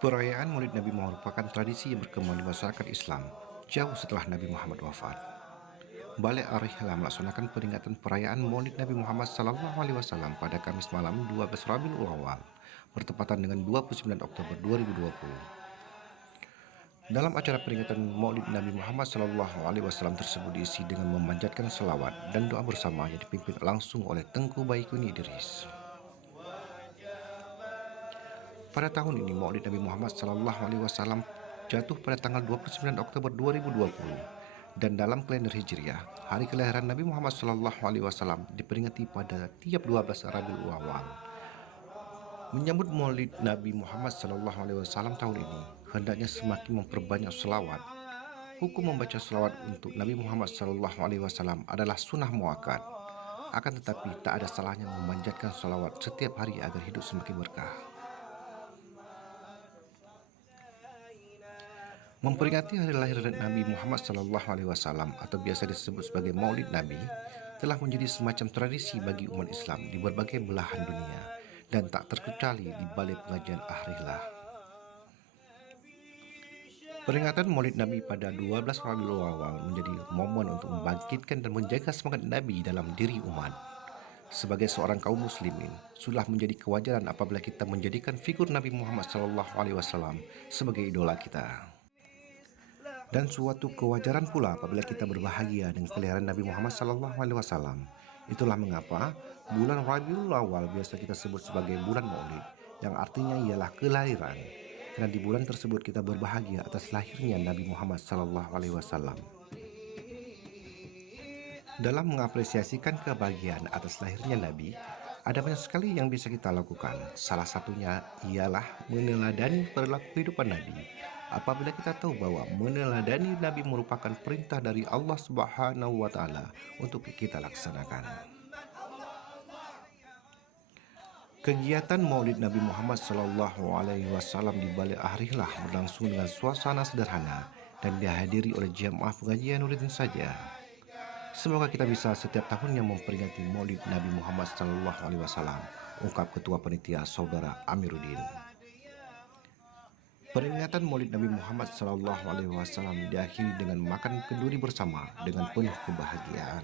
Perayaan Maulid Nabi merupakan tradisi yang berkembang di masyarakat Islam jauh setelah Nabi Muhammad wafat. Balik Arihlah melaksanakan peringatan perayaan Maulid Nabi Muhammad SAW pada Kamis malam 12 Rabiul Awal, bertepatan dengan 29 Oktober 2020. Dalam acara peringatan Maulid Nabi Muhammad SAW tersebut diisi dengan memanjatkan selawat dan doa bersama yang dipimpin langsung oleh Tengku Baikuni Idris. Pada tahun ini Maulid Nabi Muhammad SAW jatuh pada tanggal 29 Oktober 2020 dan dalam kalender Hijriah, hari kelahiran Nabi Muhammad SAW diperingati pada tiap 12 Rabiul Awal. Menyambut Maulid Nabi Muhammad SAW tahun ini, hendaknya semakin memperbanyak selawat. Hukum membaca selawat untuk Nabi Muhammad SAW adalah sunnah muakkad. Akan tetapi tak ada salahnya memanjatkan selawat setiap hari agar hidup semakin berkah. Memperingati hari lahir Nabi Muhammad SAW atau biasa disebut sebagai Maulid Nabi telah menjadi semacam tradisi bagi umat Islam di berbagai belahan dunia dan tak terkecuali di balai pengajian Ahrillah. Peringatan Maulid Nabi pada 12 Rabiul Awal menjadi momen untuk membangkitkan dan menjaga semangat Nabi dalam diri umat. Sebagai seorang kaum muslimin, sudah menjadi kewajaran apabila kita menjadikan figur Nabi Muhammad SAW sebagai idola kita. Dan suatu kewajaran pula apabila kita berbahagia dengan kelahiran Nabi Muhammad SAW. Itulah mengapa bulan Rabiul Awal biasa kita sebut sebagai bulan Maulid, yang artinya ialah kelahiran. Karena di bulan tersebut kita berbahagia atas lahirnya Nabi Muhammad SAW. Dalam mengapresiasikan kebahagiaan atas lahirnya Nabi, ada banyak sekali yang bisa kita lakukan. Salah satunya ialah meneladani perilaku kehidupan Nabi. Apabila kita tahu bahwa meneladani Nabi merupakan perintah dari Allah Subhanahu wa Ta'ala untuk kita laksanakan. Kegiatan Maulid Nabi Muhammad SAW di Balai Ahrillah berlangsung dengan suasana sederhana dan dihadiri oleh jamaah pengajian Nuruddin saja. Semoga kita bisa setiap tahunnya memperingati Maulid Nabi Muhammad SAW, ungkap Ketua Panitia Saudara Amiruddin. Peringatan Maulid Nabi Muhammad SAW diakhiri dengan makan kenduri bersama dengan penuh kebahagiaan.